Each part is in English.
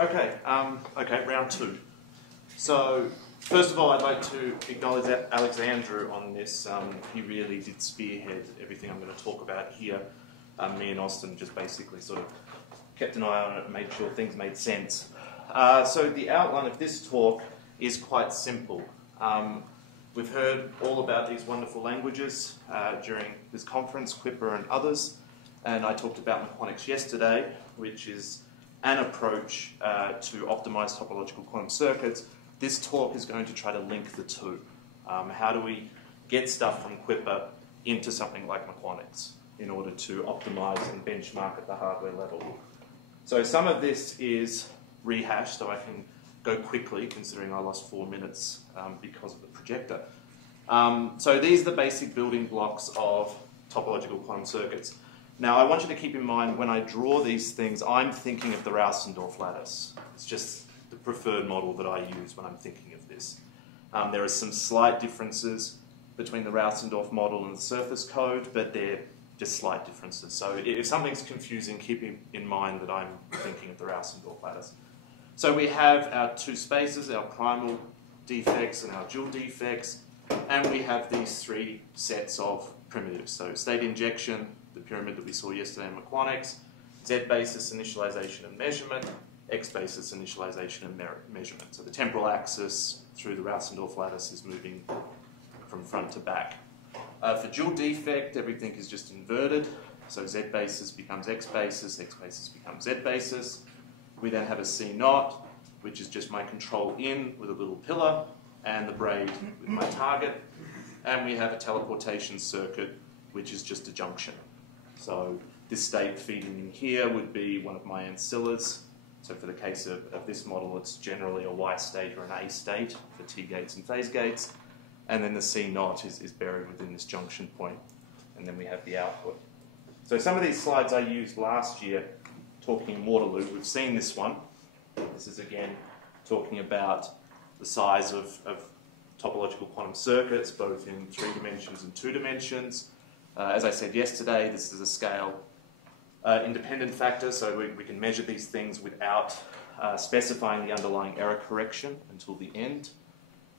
Okay, round two. So, first of all, I'd like to acknowledge Alexandru on this. He really did spearhead everything I'm going to talk about here. Me and Austin just basically sort of kept an eye on it and made sure things made sense. So the outline of this talk is quite simple. We've heard all about these wonderful languages during this conference, Quipper and others, and I talked about meQuanics yesterday, which is an approach to optimize topological quantum circuits. This talk is going to try to link the two. How do we get stuff from Quipper into something like meQuanics in order to optimize and benchmark at the hardware level? So some of this is rehashed, so I can go quickly, considering I lost 4 minutes because of the projector. So these are the basic building blocks of topological quantum circuits. Now, I want you to keep in mind, when I draw these things, I'm thinking of the Rausendorf lattice. It's just the preferred model that I use when I'm thinking of this. There are some slight differences between the Rausendorf model and the surface code, but they're just slight differences. So if something's confusing, keep in mind that I'm thinking of the Rausendorf lattice. So we have our two spaces, our primal defects and our dual defects, and we have these three sets of primitives. So state injection, the pyramid that we saw yesterday in meQuanics, Z-basis initialization and measurement, X-basis initialization and measurement. So the temporal axis through the Rausendorf lattice is moving from front to back. For dual defect, everything is just inverted. So Z-basis becomes X-basis, X-basis becomes Z-basis. We then have a C0, which is just my control in with a little pillar, and the braid with my target. And we have a teleportation circuit, which is just a junction. So this state feeding in here would be one of my ancillas. So for the case of this model, it's generally a Y state or an A state for T gates and phase gates. And then the C0 is buried within this junction point. And then we have the output. So some of these slides I used last year talking Waterloo. We've seen this one. This is again talking about the size of topological quantum circuits, both in 3 dimensions and 2 dimensions. As I said yesterday, this is a scale independent factor, so we can measure these things without specifying the underlying error correction until the end.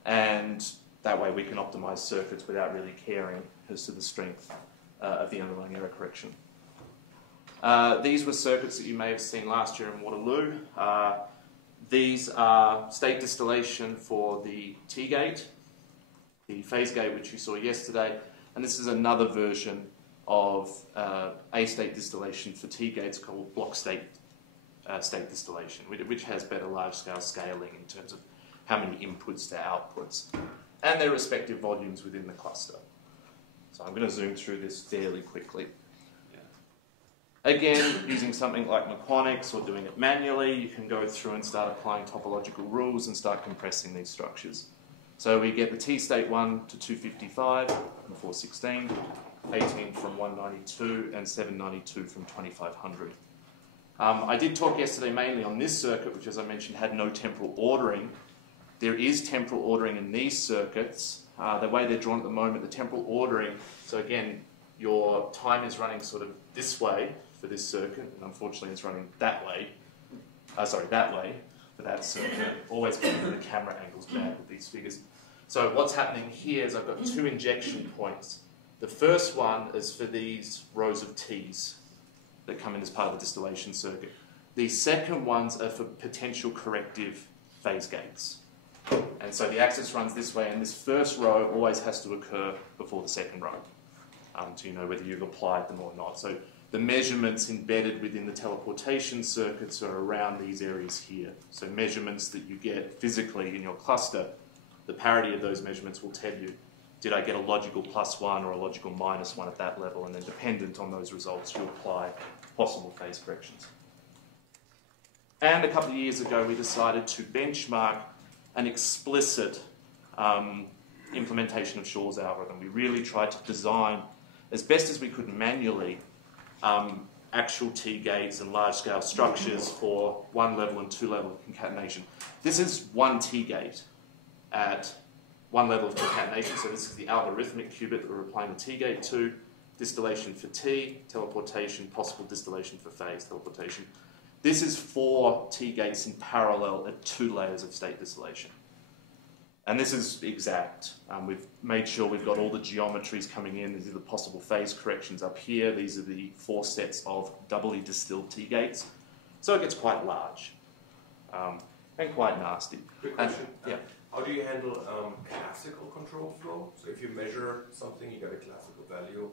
And that way we can optimize circuits without really caring as to the strength of the underlying error correction. These were circuits that you may have seen last year in Waterloo. These are state distillation for the T gate, the phase gate which you saw yesterday, and this is another version of A state distillation for T gates called block state distillation, which has better large-scale scaling in terms of how many inputs to outputs, and their respective volumes within the cluster. So I'm going to zoom through this fairly quickly. Again, using something like meQuanics or doing it manually, you can go through and start applying topological rules and start compressing these structures. So we get the T state 1 to 255 from 416, 18 from 192, and 792 from 2500. I did talk yesterday mainly on this circuit, which, as I mentioned, had no temporal ordering. There is temporal ordering in these circuits. The way they're drawn at the moment, the temporal ordering, so again, your time is running sort of this way for this circuit, and unfortunately it's running that way for that circuit. Always keeping the camera angles bad with these figures. So what's happening here is I've got 2 injection points. The first one is for these rows of T's that come in as part of the distillation circuit. These second ones are for potential corrective phase gates. And so the axis runs this way, and this first row always has to occur before the second row, so you know whether you've applied them or not. So the measurements embedded within the teleportation circuits are around these areas here. So measurements that you get physically in your cluster, the parity of those measurements will tell you, did I get a logical +1 or a logical -1 at that level? And then dependent on those results, you apply possible phase corrections. And a couple of years ago, we decided to benchmark an explicit implementation of Shor's algorithm. We really tried to design, as best as we could manually, actual T gates and large-scale structures for 1-level and 2-level concatenation. This is 1 T gate at 1 level of concatenation, so this is the algorithmic qubit that we're applying the T gate to, distillation for T, teleportation, possible distillation for phase teleportation. This is 4 T-gates in parallel at 2 layers of state distillation. And this is exact. We've made sure we've got all the geometries coming in. These are the possible phase corrections up here. These are the 4 sets of doubly distilled T-gates. So it gets quite large and quite nasty. Quick question. Yeah. How do you handle classical control flow? So if you measure something, you get a classical value,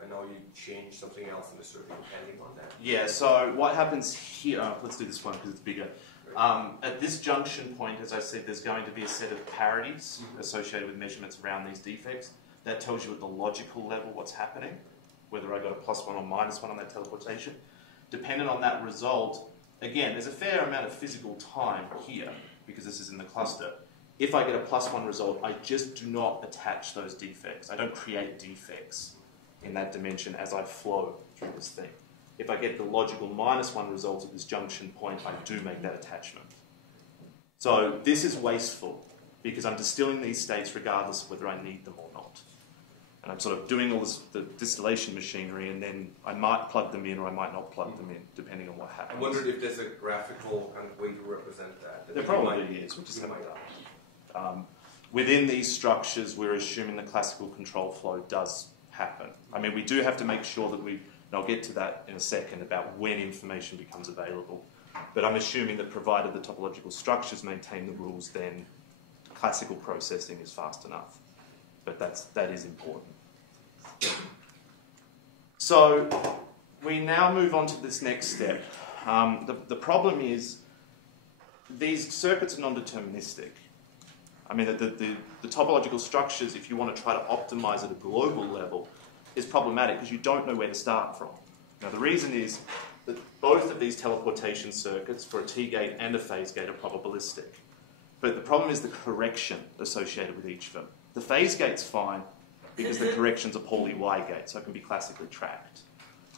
and now you change something else in the circuit depending on that? Yeah, so what happens here, let's do this one because it's bigger. At this junction point, as I said, there's going to be a set of parities associated with measurements around these defects. That tells you at the logical level what's happening, whether I got a +1 or -1 on that teleportation. Dependent on that result, again, there's a fair amount of physical time here, because this is in the cluster. If I get a +1 result, I just do not attach those defects. I don't create defects in that dimension as I flow through this thing. If I get the logical -1 result at this junction point, I do make that attachment. So this is wasteful because I'm distilling these states regardless of whether I need them or not. And I'm sort of doing all this, the distillation machinery, and then I might plug them in or I might not plug them in, depending on what happens. I wondered if there's a graphical kind of way to represent that. There probably is. We'll just have that. Within these structures, we're assuming the classical control flow does happen. I mean, we do have to make sure that and I'll get to that in a second about when information becomes available, but I'm assuming that provided the topological structures maintain the rules, then classical processing is fast enough. But that is important. So we now move on to this next step. The problem is these circuits are non-deterministic. I mean, the topological structures, if you want to try to optimize at a global level, is problematic because you don't know where to start from. Now, the reason is that both of these teleportation circuits for a T-gate and a phase gate are probabilistic. But the problem is the correction associated with each of them. The phase gate's fine because the correction's a Pauli Y-gate, so it can be classically tracked.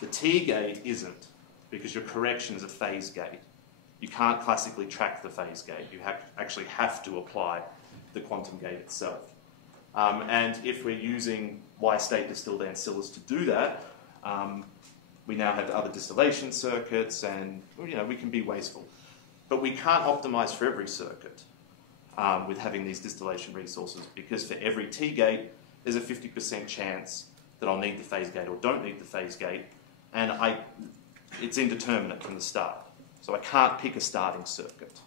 The T-gate isn't because your correction is a phase gate. You can't classically track the phase gate. You actually have to apply the quantum gate itself. And if we're using Y-state distilled ancillas to do that, we now have other distillation circuits, and we can be wasteful. But we can't optimize for every circuit with having these distillation resources, because for every T-gate, there's a 50% chance that I'll need the phase gate or don't need the phase gate, and it's indeterminate from the start. So I can't pick a starting circuit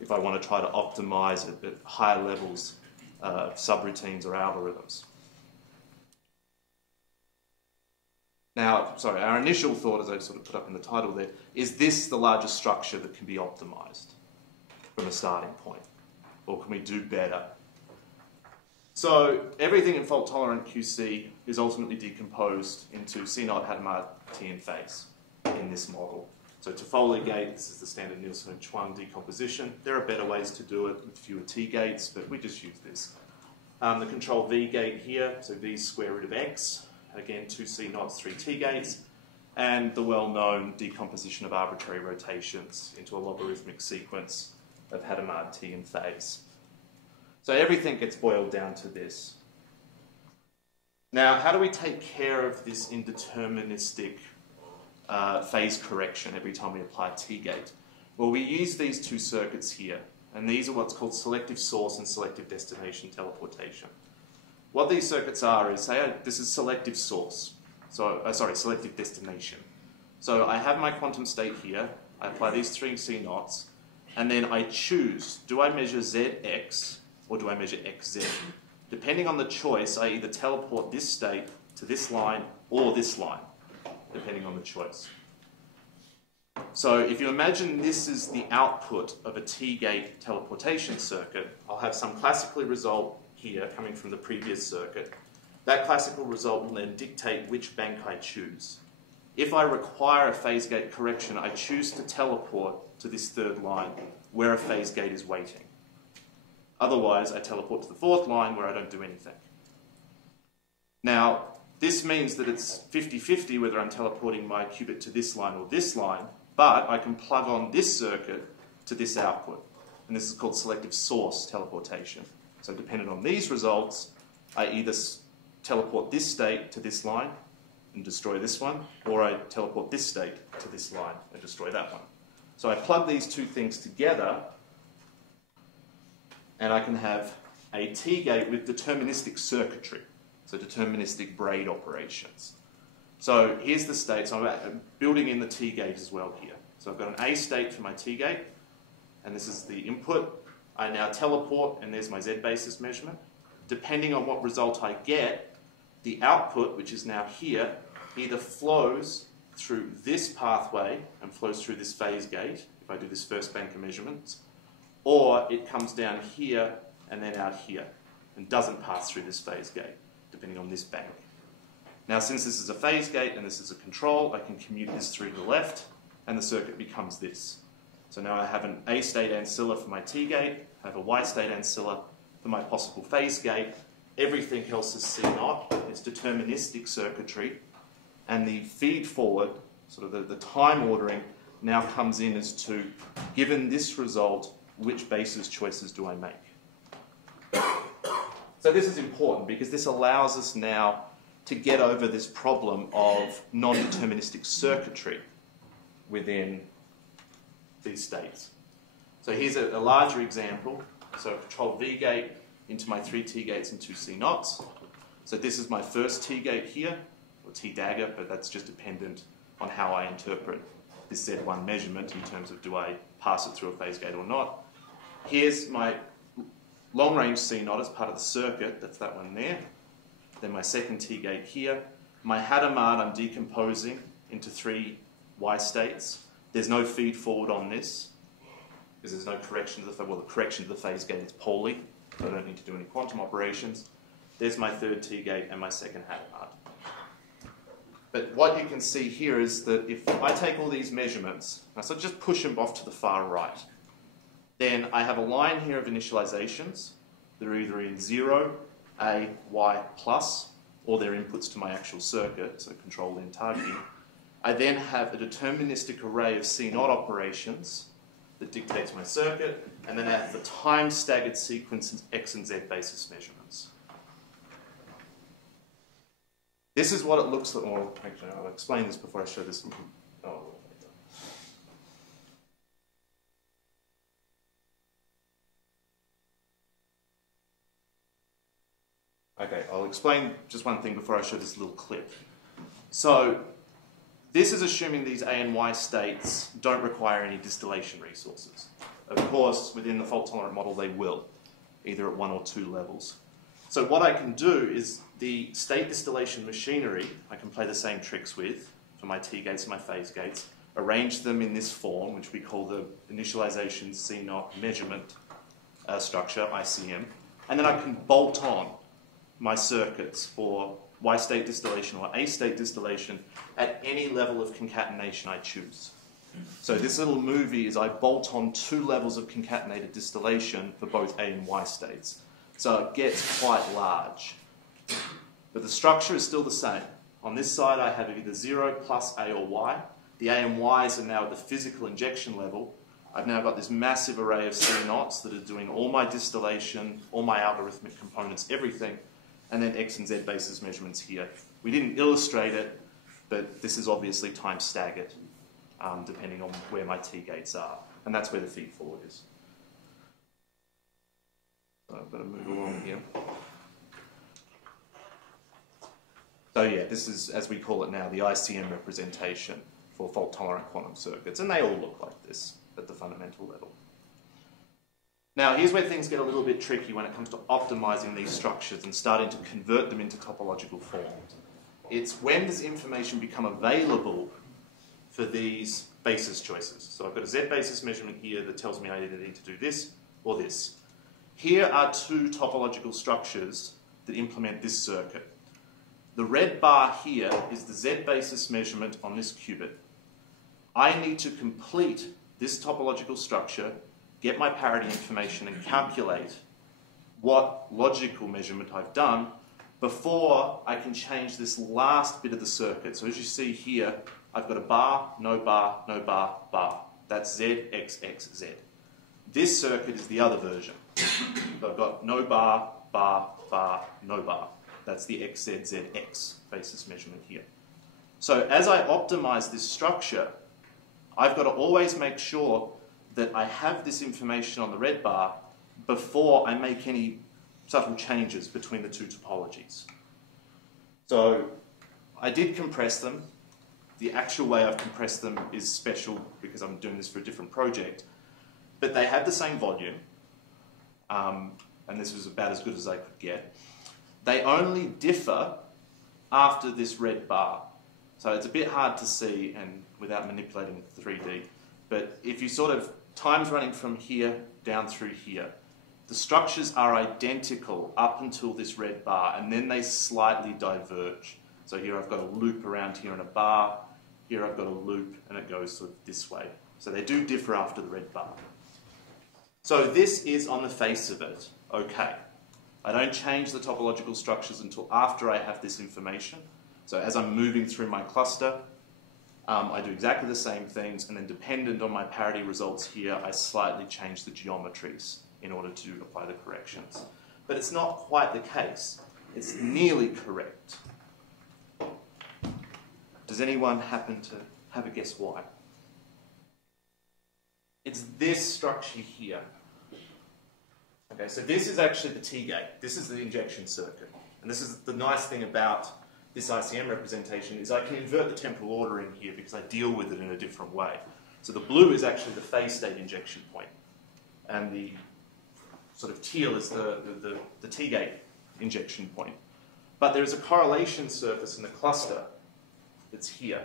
if I want to try to optimize it at higher levels of subroutines or algorithms. Now, sorry, our initial thought, as I sort of put up in the title there, is this the largest structure that can be optimized from a starting point? Or can we do better? So everything in fault-tolerant QC is ultimately decomposed into C-naught, Hadamard, T, and phase in this model. So Toffoli gate, this is the standard Nielsen and Chuang decomposition. There are better ways to do it with fewer T-gates, but we just use this. The control V gate here, so V square root of X, again 2 C-naughts, 3 T-gates, and the well-known decomposition of arbitrary rotations into a logarithmic sequence of Hadamard, T, and phase. So everything gets boiled down to this. Now, how do we take care of this indeterministic phase correction every time we apply T-gate? Well, we use these 2 circuits here, and these are what's called selective source and selective destination teleportation. What these circuits are is, say this is selective source, so selective destination. So I have my quantum state here, I apply these 3 C-naughts, and then I choose, do I measure ZX or do I measure XZ? Depending on the choice, I either teleport this state to this line or this line, depending on the choice. So if you imagine this is the output of a T-gate teleportation circuit, I'll have some classical result here coming from the previous circuit. That classical result will then dictate which bank I choose. If I require a phase gate correction, I choose to teleport to this 3rd line where a phase gate is waiting. Otherwise, I teleport to the 4th line where I don't do anything. Now, this means that it's 50-50 whether I'm teleporting my qubit to this line or this line, but I can plug on this circuit to this output. And this is called selective source teleportation. So dependent on these results, I either teleport this state to this line and destroy this one, or I teleport this state to this line and destroy that one. So I plug these two things together, and I can have a T-gate with deterministic circuitry, so deterministic braid operations. So here's the state. So I'm building in the T-gate as well here. So I've got an A state for my T-gate, and this is the input. I now teleport, and there's my Z-basis measurement. Depending on what result I get, the output, which is now here, either flows through this pathway and flows through this phase gate, if I do this first bank of measurements, or it comes down here and then out here, and doesn't pass through this phase gate, depending on this bank. Now, since this is a phase gate and this is a control, I can commute this through to the left, and the circuit becomes this. So now I have an A state ancilla for my T gate, I have a Y state ancilla for my possible phase gate. Everything else is C0, it's deterministic circuitry, and the feed forward, sort of the time ordering, now comes in as to, given this result, which basis choices do I make? So this is important because this allows us now to get over this problem of non-deterministic circuitry within these states. So here's a larger example. So control V gate into my 3 T gates and 2 C knots. So this is my first T gate here, or T dagger, but that's just dependent on how I interpret this Z1 measurement in terms of do I pass it through a phase gate or not. Here's my long range C knot as part of the circuit, that's that one there. Then my second T gate here. My Hadamard I'm decomposing into 3 Y states. There's no feed forward on this, because there's no correction to the, well, the correction to the phase gate is poly, so I don't need to do any quantum operations. There's my third T gate and my second Hadamard. But what you can see here is that if I take all these measurements, so just push them off to the far right, then I have a line here of initializations that are either in 0, A, Y plus, or they're inputs to my actual circuit, so control in targeting. I then have a deterministic array of C0 operations that dictates my circuit, and then I have the time staggered sequence of X and Z basis measurements. This is what it looks like. Well, actually, I'll explain this before I show this. Oh. Okay, I'll explain just one thing before I show this little clip. So, this is assuming these A and Y states don't require any distillation resources. Of course, within the fault-tolerant model, they will, either at 1 or 2 levels. So what I can do is the state distillation machinery, I can play the same tricks with for my T gates and my phase gates, arrange them in this form, which we call the initialization C0 measurement structure, ICM, and then I can bolt on my circuits for Y state distillation or A state distillation at any level of concatenation I choose. So this little movie is I bolt on 2 levels of concatenated distillation for both A and Y states. So it gets quite large. But the structure is still the same. On this side I have either 0 plus A or Y. The A and Ys are now at the physical injection level. I've now got this massive array of C knots that are doing all my distillation, all my algorithmic components, everything, and then X and Z basis measurements here. We didn't illustrate it, but this is obviously time staggered, depending on where my T gates are. And that's where the feed forward is. So I've got to move along here. So yeah, this is, as we call it now, the ICM representation for fault-tolerant quantum circuits, and they all look like this at the fundamental level. Now, here's where things get a little bit tricky when it comes to optimizing these structures and starting to convert them into topological forms. It's when does information become available for these basis choices. So I've got a Z basis measurement here that tells me I either need to do this or this. Here are 2 topological structures that implement this circuit. The red bar here is the Z basis measurement on this qubit. I need to complete this topological structure, get my parity information, and calculate what logical measurement I've done before I can change this last bit of the circuit. So as you see here, I've got a bar, no bar, no bar, bar. That's Z, X, X, Z. This circuit is the other version. So I've got no bar, bar, bar, no bar. That's the X, Z, Z, X basis measurement here. So as I optimize this structure, I've got to always make sure that I have this information on the red bar before I make any subtle changes between the two topologies. So I did compress them. The actual way I've compressed them is special because I'm doing this for a different project. But they have the same volume, and this was about as good as I could get. They only differ after this red bar. So it's a bit hard to see and without manipulating 3D. But if you sort of, time's running from here down through here, the structures are identical up until this red bar, and then they slightly diverge. So here I've got a loop around here and a bar. Here I've got a loop, and it goes sort of this way. So they do differ after the red bar. So this is on the face of it okay. I don't change the topological structures until after I have this information. So as I'm moving through my cluster, I do exactly the same things, and then dependent on my parity results here, I slightly change the geometries in order to apply the corrections. But it's not quite the case. It's nearly correct. Does anyone happen to have a guess why? It's this structure here. Okay, so this is actually the T-gate. This is the injection circuit. And this is the nice thing about this ICM representation is I can invert the temporal ordering here because I deal with it in a different way. So the blue is actually the phase state injection point, and the sort of teal is the T-gate injection point. But there is a correlation surface in the cluster that's here.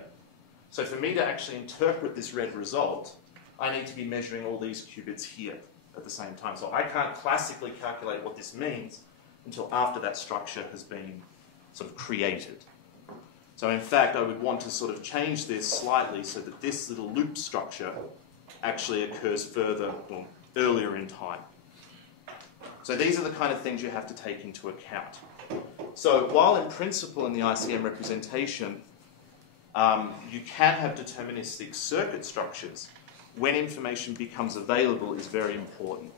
So for me to actually interpret this red result, I need to be measuring all these qubits here at the same time. So I can't classically calculate what this means until after that structure has been sort of created. So in fact, I would want to sort of change this slightly so that this little loop structure actually occurs further, or earlier in time. So these are the kind of things you have to take into account. So while in principle in the ICM representation, you can have deterministic circuit structures, when information becomes available is very important.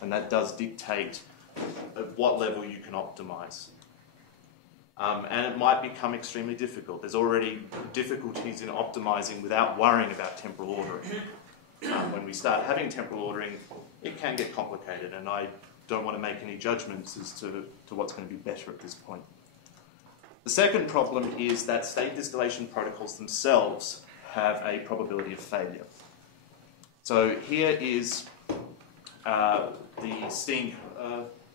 And that does dictate at what level you can optimize. And it might become extremely difficult. There's already difficulties in optimizing without worrying about temporal ordering. When we start having temporal ordering, it can get complicated, and I don't want to make any judgments as to what's going to be better at this point. The second problem is that state distillation protocols themselves have a probability of failure. So here is the Steen,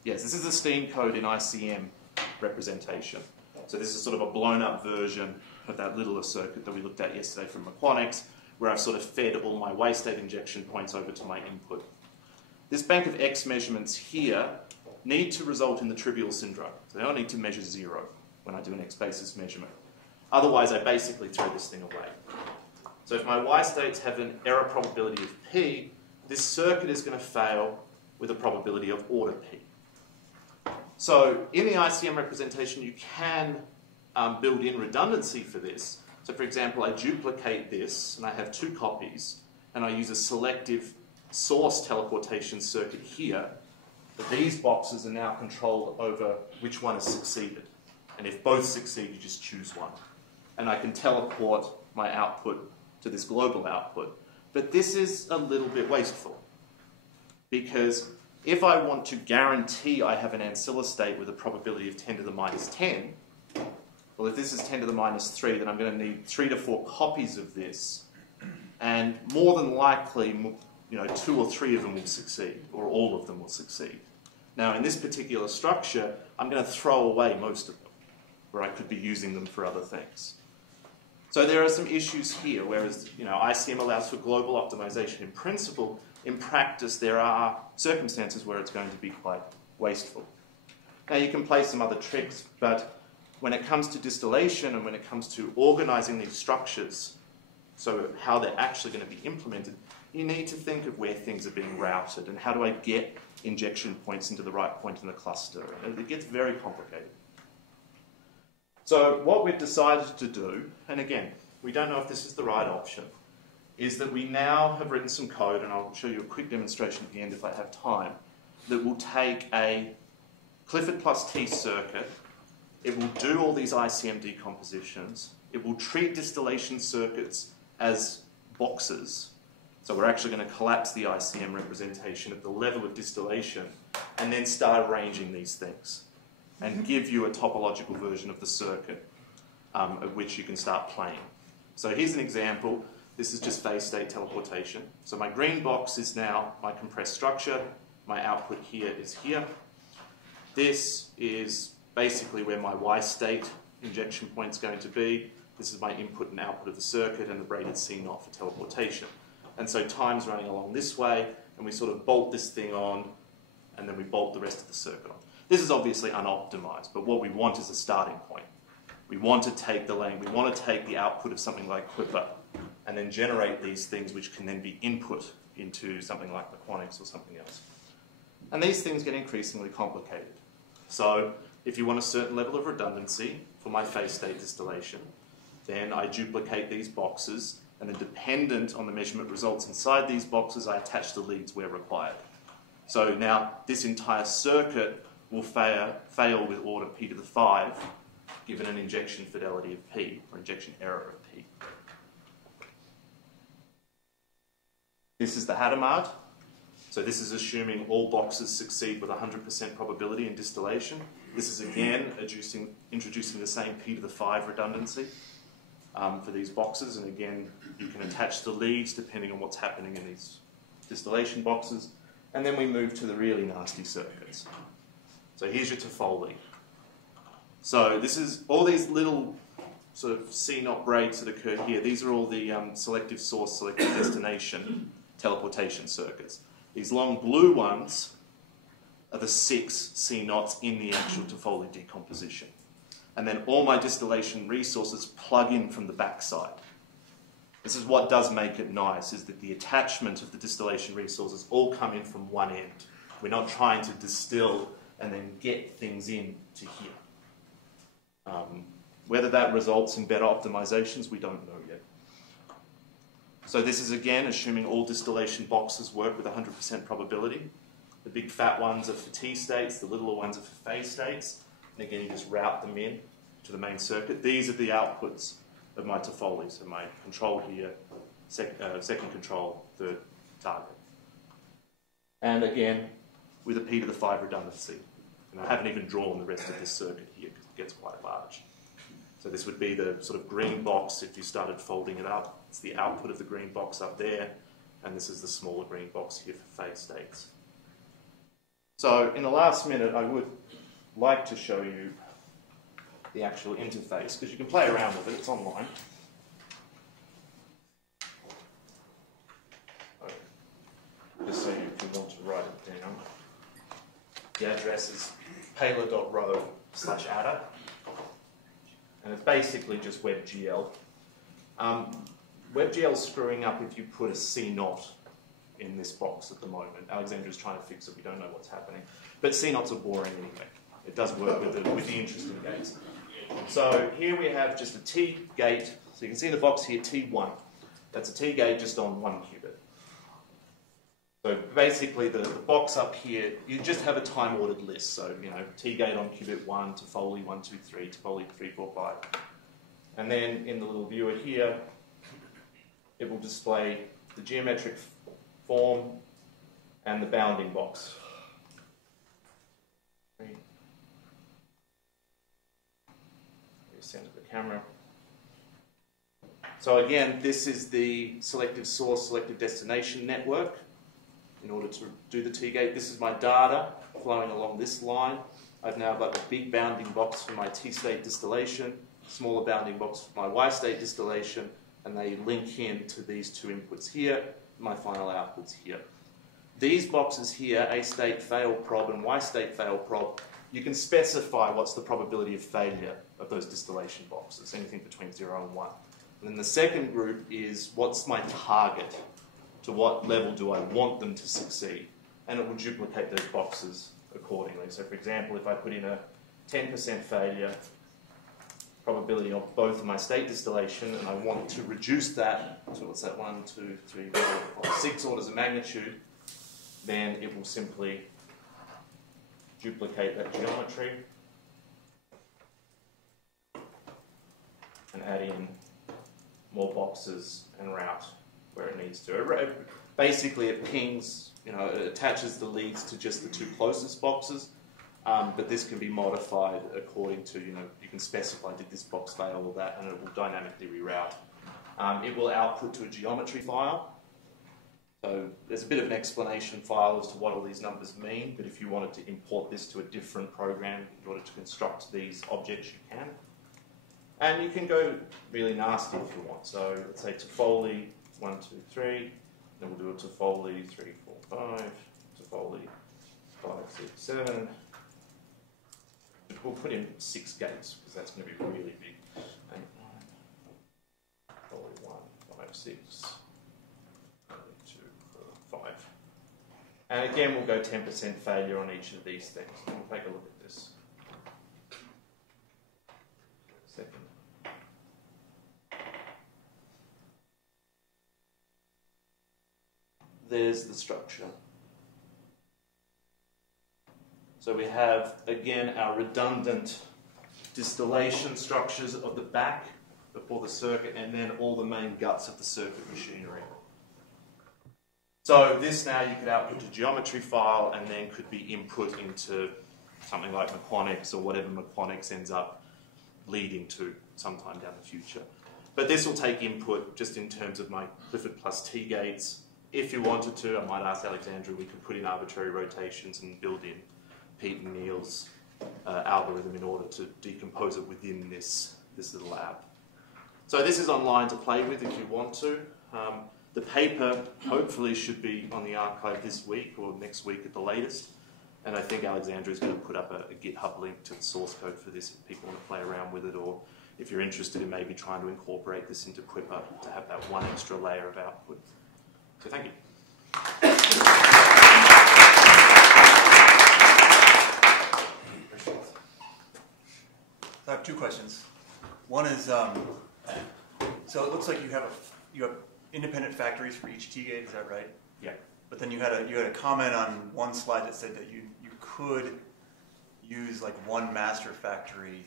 yes, this is the Steen code in ICM representation. So this is sort of a blown up version of that littler circuit that we looked at yesterday from meQuanics, where I've sort of fed all my Y state injection points over to my input. This bank of X measurements here need to result in the trivial syndrome. So they don't need to measure 0 when I do an X basis measurement. Otherwise, I basically throw this thing away. So if my Y states have an error probability of P, this circuit is going to fail with a probability of order P. So in the ICM representation, you can build in redundancy for this. So for example, I duplicate this, and I have 2 copies, and I use a selective source teleportation circuit here. But these boxes are now controlled over which one has succeeded. And if both succeed, you just choose one. And I can teleport my output to this global output. But this is a little bit wasteful, because if I want to guarantee I have an ancilla state with a probability of 10 to the minus 10, well, if this is 10 to the minus 3, then I'm going to need 3 to 4 copies of this. And more than likely, 2 or 3 of them will succeed, or all of them will succeed. Now, in this particular structure, I'm going to throw away most of them, where I could be using them for other things. So there are some issues here, whereas ICM allows for global optimization in principle. In practice, there are circumstances where it's going to be quite wasteful. Now, you can play some other tricks, but when it comes to distillation and when it comes to organizing these structures, so how they're actually going to be implemented, you need to think of where things are being routed and how do I get injection points into the right point in the cluster. And it gets very complicated. So what we've decided to do, and again, we don't know if this is the right option, is that we now have written some code, and I'll show you a quick demonstration at the end if I have time, that will take a Clifford plus T circuit, it will do all these ICM decompositions, it will treat distillation circuits as boxes. So we're actually going to collapse the ICM representation at the level of distillation and then start arranging these things and give you a topological version of the circuit at which you can start playing. So here's an example. This is just phase state teleportation. So my green box is now my compressed structure. My output here is here. This is basically where my Y state injection point is going to be. This is my input and output of the circuit and the braided C0 for teleportation. And so time's running along this way, and we sort of bolt this thing on, and then we bolt the rest of the circuit on. This is obviously unoptimized, but what we want is a starting point. We want to take the lane, we want to take the output of something like Clipper, and then generate these things which can then be input into something like meQuanics or something else. And these things get increasingly complicated. So if you want a certain level of redundancy for my phase state distillation, then I duplicate these boxes, and then dependent on the measurement results inside these boxes, I attach the leads where required. So now this entire circuit will fail with order p to the 5, given an injection fidelity of p, or injection error of p. This is the Hadamard. So this is assuming all boxes succeed with 100% probability in distillation. This is again introducing the same p to the 5 redundancy for these boxes, and again you can attach the leads depending on what's happening in these distillation boxes. And then we move to the really nasty circuits. So here's your Toffoli. So this is all these little sort of C0 braids that occur here. These are all the selective source, selective destination teleportation circuits. These long blue ones are the 6 C0s in the actual Toffoli decomposition. And then all my distillation resources plug in from the backside. This is what does make it nice, is that the attachment of the distillation resources all come in from one end. We're not trying to distill and then get things in to here. Whether that results in better optimizations, we don't know yet. So this is again assuming all distillation boxes work with 100% probability. The big fat ones are for T states, the littler ones are for phase states. And again, you just route them in to the main circuit. These are the outputs of my Toffoli. So my control here, second control, third target. And again, with a p to the 5 redundancy. And I haven't even drawn the rest of this circuit here because it gets quite large. So this would be the sort of green box if you started folding it up. It's the output of the green box up there, and this is the smaller green box here for phase states. So in the last minute, I would like to show you the actual interface, because you can play around with it, it's online. Just so you can want to write it down. The address is payload.row/adder. And it's basically just WebGL. WebGL is screwing up if you put a C0 in this box at the moment. Alexandra's trying to fix it, we don't know what's happening. But C0s are boring anyway. It does work with the interesting gates. So here we have just a T gate. So you can see in the box here, T1. That's a T gate just on 1 qubit. So basically the box up here, you just have a time-ordered list. So, you know, T gate on qubit 1, Toffoli 1, 2, 3, Toffoli 3, 4, 5. And then in the little viewer here, it will display the geometric form and the bounding box. Center the camera. So again, this is the selective source, selective destination network. In order to do the T-gate, this is my data flowing along this line. I've now got a big bounding box for my T-state distillation, smaller bounding box for my Y-state distillation, and they link in to these two inputs here, my final outputs here. These boxes here, A-state fail prob and Y-state fail prob, you can specify what's the probability of failure of those distillation boxes, anything between 0 and 1. And then the second group is what's my target? To what level do I want them to succeed? And it will duplicate those boxes accordingly. So for example, if I put in a 10% failure probability of both of my state distillation, and I want to reduce that to, what's that, 1, 2, 3, 4, 5, 6 orders of magnitude, then it will simply duplicate that geometry and add in more boxes and route where it needs to. Basically, it pings, it attaches the leads to just the two closest boxes, but this can be modified according to, you can specify, did this box fail or that, and it will dynamically reroute. It will output to a geometry file. So there's a bit of an explanation file as to what all these numbers mean, but if you wanted to import this to a different program in order to construct these objects, you can. And you can go really nasty if you want. So let's say to Foley 1, 2, 3, then we'll do it to Foley 3, 4, 5, to Foley 5, 6, 7. We'll put in 6 gates because that's going to be really big. 8, 9, Foley 1, 5, 6. 5. And again, we'll go 10% failure on each of these things. And we'll take a look at this. Second. There's the structure. So we have, again, our redundant distillation structures of the back before the circuit, and then all the main guts of the circuit machinery. So this now you could output to geometry file and then could be input into something like meQuanics or whatever meQuanics ends up leading to sometime down the future. But this will take input just in terms of my Clifford plus T gates. If you wanted to, I might ask Alexandra, we could put in arbitrary rotations and build in Pete and Neil's algorithm in order to decompose it within this little app. So this is online to play with if you want to. The paper hopefully should be on the archive this week or next week at the latest. And I think Alexandra is going to put up a GitHub link to the source code for this if people want to play around with it, or if you're interested in maybe trying to incorporate this into Quipper to have that one extra layer of output. So thank you. I have 2 questions. One is, so it looks like you have independent factories for each T-gate, is that right? Yeah. But then you had a comment on one slide that said that you could use like one master factory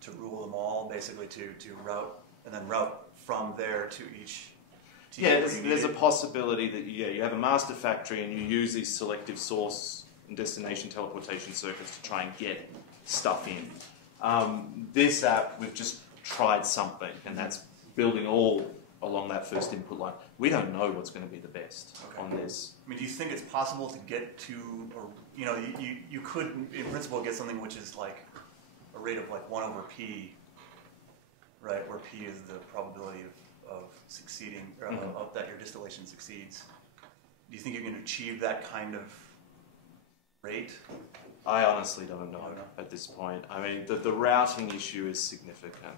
to rule them all, basically to route, and then route from there to each T-gate. Yeah, there's a possibility that you have a master factory and you use these selective source and destination teleportation circuits to try and get stuff in. This app, we've just tried something, and that's building all along that first input line. We don't know what's going to be the best on this. I mean, do you think it's possible to get to, or you could in principle get something which is like a rate of like 1 over p, right? Where p is the probability of succeeding, of that your distillation succeeds. Do you think you can achieve that kind of rate? I honestly don't know at this point. I mean, the routing issue is significant.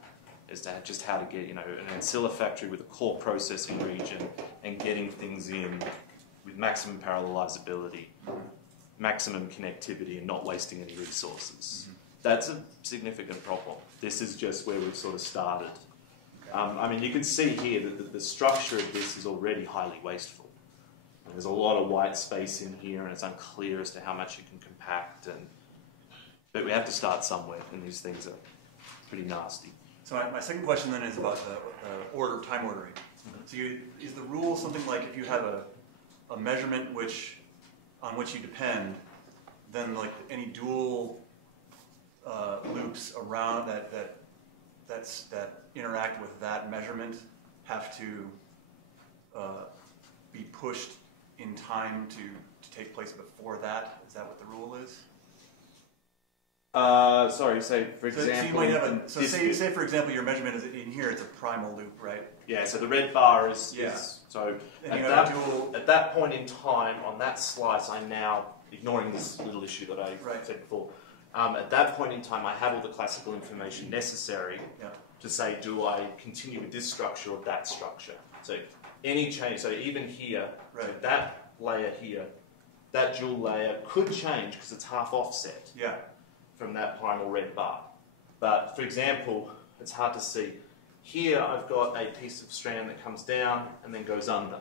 As to just how to get, an ancilla factory with a core processing region and getting things in with maximum parallelizability, maximum connectivity, and not wasting any resources. That's a significant problem. This is just where we've sort of started. I mean, you can see here that the structure of this is already highly wasteful. And there's a lot of white space in here, and it's unclear as to how much you can compact. But we have to start somewhere, and these things are pretty nasty. So my second question then is about the time ordering. So is the rule something like if you have a measurement on which you depend, then like any dual loops around that interact with that measurement have to be pushed in time to take place before that? Is that what the rule is? Sorry, say for example. So say for example your measurement is in here. It's a primal loop, right? Yeah. So the red bar is so at that point in time on that slice, I'm now ignoring this little issue that I said before. At that point in time, I have all the classical information necessary to say, do I continue with this structure or that structure? So any change. So even here, so that layer here, that dual layer could change because it's half offset. Yeah. From that primal red bar. But for example, it's hard to see. Here I've got a piece of strand that comes down and then goes under.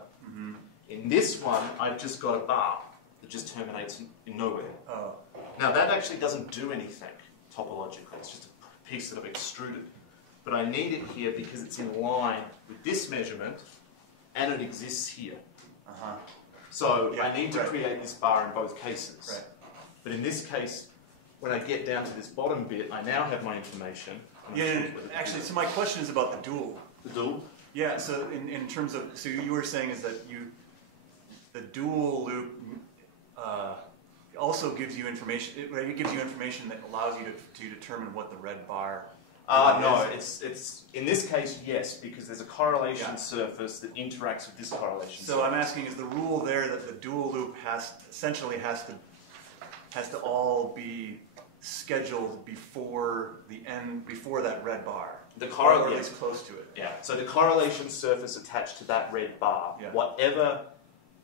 In this one, I've just got a bar that just terminates in nowhere. Now that actually doesn't do anything topologically. It's just a piece that I've extruded. But I need it here because it's in line with this measurement and it exists here. Uh-huh. So Yeah, I need to right. create this bar in both cases. Right. But in this case, when I get down to this bottom bit, I now have my information. Yeah, actually, so my question is about the dual. The dual? Yeah, so in terms of, so you were saying is that the dual loop also gives you information, it gives you information that allows you to determine what the red bar No, is. it's in this case, yes, because there's a correlation surface that interacts with this correlation So I'm asking, is the rule there that the dual loop essentially has to all be scheduled before the end, before that red bar? The or at correlation least close to it. Yeah. So the correlation surface attached to that red bar, whatever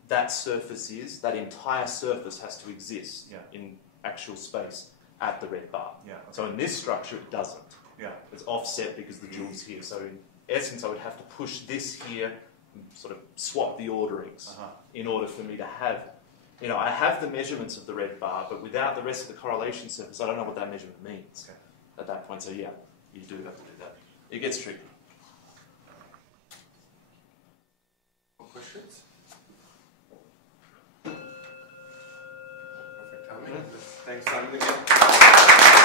that surface is, that entire surface has to exist in actual space at the red bar. Yeah. So in this structure, it doesn't. Yeah. It's offset because the joule's here. So in essence, I would have to push this here and sort of swap the orderings in order for me to have, I have the measurements of the red bar, but without the rest of the correlation surface, I don't know what that measurement means at that point. So yeah, you do have to do that. It gets tricky. More questions? Perfect timing. Thanks, Simon, again.